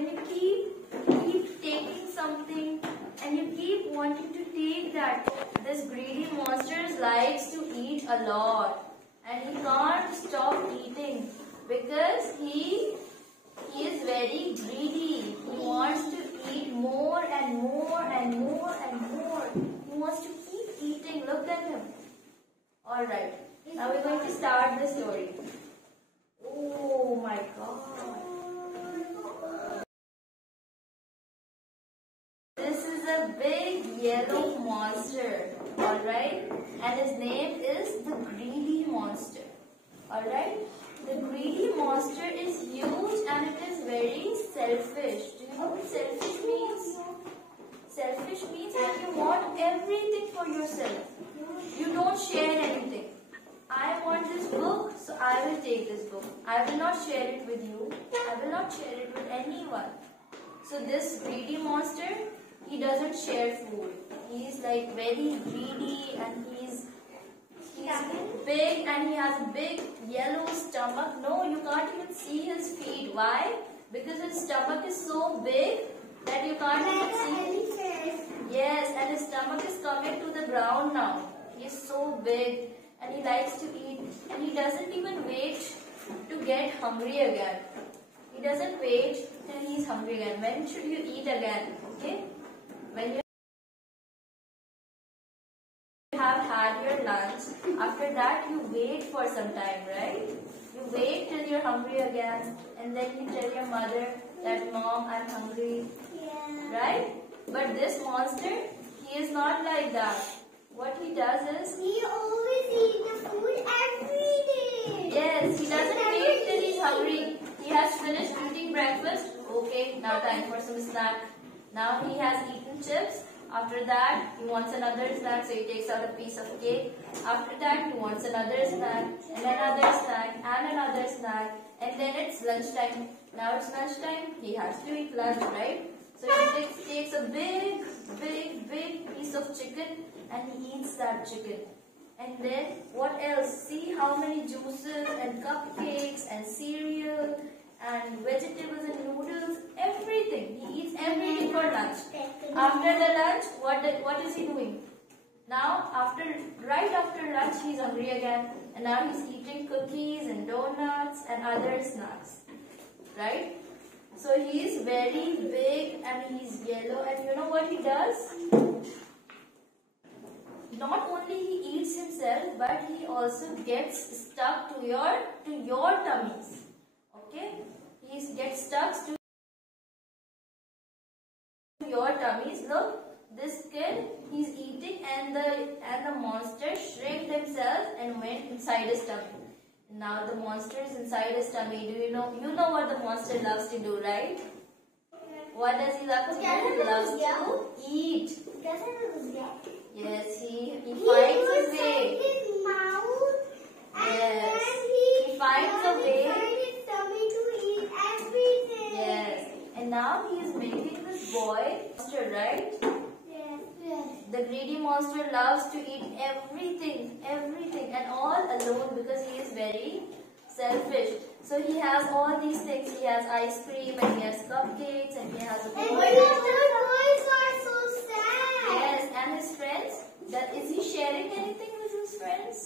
when you keep taking something and you keep wanting to take that, this greedy monster likes to eat a lot and he can't stop eating because he is very greedy. He wants to eat more and more and more and more. He wants to keep eating. Look at him. Alright, now we're going to start the story. Oh my God. This is a big yellow monster. Alright, and his name is the greedy monster. Alright, the greedy monster is huge and it is very selfish. Do you know what selfish means? Selfish means that you want everything for yourself. You don't share anything. I want this book, so I will take this book. I will not share it with you. I will not share it with anyone. So this greedy monster, he doesn't share food. He's like very greedy and he's big and he has a big yellow stomach. No, you can't even see his feet. Why? Because his stomach is so big that you can't even see. Yes, and his stomach is coming to the ground now. He is so big and he likes to eat and he doesn't even wait to get hungry again. He doesn't wait till he's hungry again. When should you eat again? Okay? When you have had your lunch, after that you wait for some time, right? You wait till you're hungry again and then you tell your mother that, Mom, I'm hungry. Yeah. Right? But this monster, he is not like that. What he does is, he always eats the food every day. Yes, he doesn't wait till he's hungry. He has finished eating breakfast. Okay, now time for some snack. Now he has eaten chips. After that, he wants another snack, so he takes out a piece of cake. After that, he wants another snack, and another snack, and another snack. And then it's lunchtime. Now it's lunchtime, he has to eat lunch, right? So he takes a big piece of chicken and he eats that chicken. And then what else? See how many juices and cupcakes and cereal and vegetables and noodles, everything. He eats everything for lunch. After the lunch, what is he doing? Now, right after lunch, he's hungry again. And now he's eating cookies and donuts and other snacks. Right? So he is very big and he's yellow. And you know what he does? Not only he eats himself, but he also gets stuck to your tummies. Okay? He gets stuck to your tummies. Look, this kid, he's eating and the monster shrinked himself and went inside his tummy. Now the monster is inside his tummy. Do you know what the monster loves to do, right? What does he love to do? He loves to eat. Yes, he finds a way. His mouth yes. And he finds a way. His tummy to eat everything. Yes. And now he is making this boy monster, right? Yes. The greedy monster loves to eat everything and all alone because he is very selfish. So he has all these things. He has ice cream and he has cupcakes and he has a And the boys are so sad. Yes, and his friends, is he sharing anything with his friends?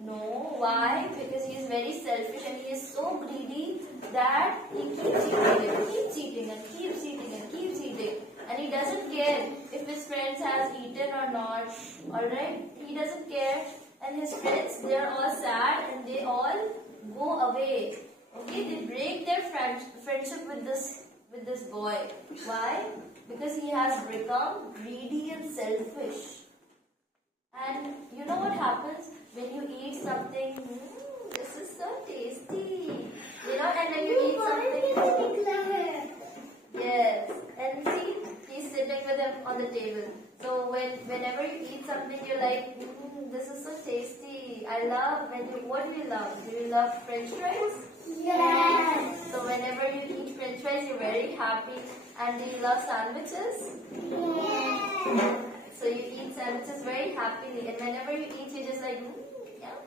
No. Why? Because he is very selfish and he is so greedy that he keeps eating and keeps eating. And he doesn't care if his friends has eaten or not. Alright? He doesn't care. And his friends, they are all sad and they all go away. Okay? They break their friendship with this boy. Why? Because he has become greedy and selfish. And you know what happens when you eat something? This is so tasty. You know, and then you eat something. Yes. And see, he's sitting with him on the table. So whenever you eat something, you're like, this is so tasty. I love what do you love? Do you love French fries? Yes. So whenever you eat French fries, you're very happy. And do you love sandwiches? Yes. So you eat sandwiches very happily. And whenever you eat, you're just like, yum, yum, yum.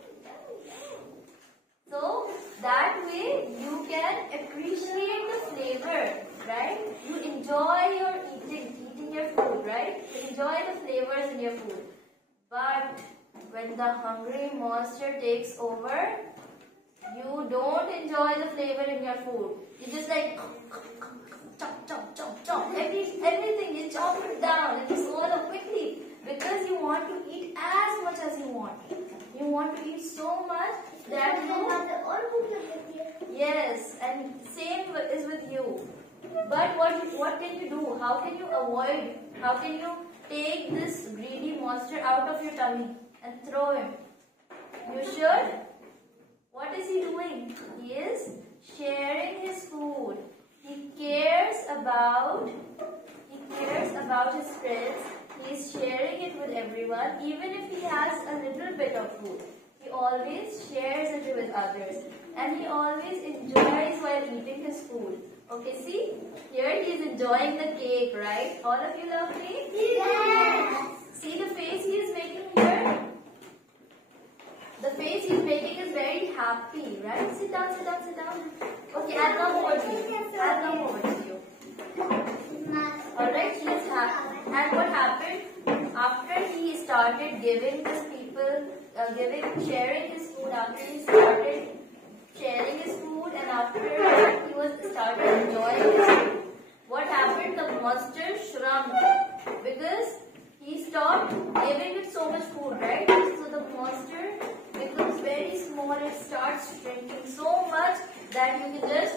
So that way you can appreciate the flavor, right? You enjoy your eating your food, right? You enjoy the flavors in your food. But when the hungry monster takes over, you don't enjoy the flavor in your food. You just like chop, chop, chop, chop. Everything you chop it down and you swallow quickly because you want to eat as much as you want. You want to eat so much that you. Yes, and same is with you. But what can you do? How can you avoid? How can you take this greedy monster out of your tummy and throw him? You should. What is he doing? He is sharing his food. He cares about his friends. He is sharing it with everyone. Even if he has a little bit of food, he always shares it with others. And he always enjoys while eating his food. Okay, see? Here he is enjoying the cake, right? All of you love cake? Yes. See the face he is making here? The face he is making is very happy, right? Sit down, sit down, sit down. Okay, I'll come over to you. I'll come over to you. Alright, he is happy. And what happened? After he started giving his people, sharing his food, after he started sharing his food and after he started enjoying his food, what happened? The monster shrunk because he stopped giving it so much food, right? So the monster becomes very small. It starts shrinking so much that you can just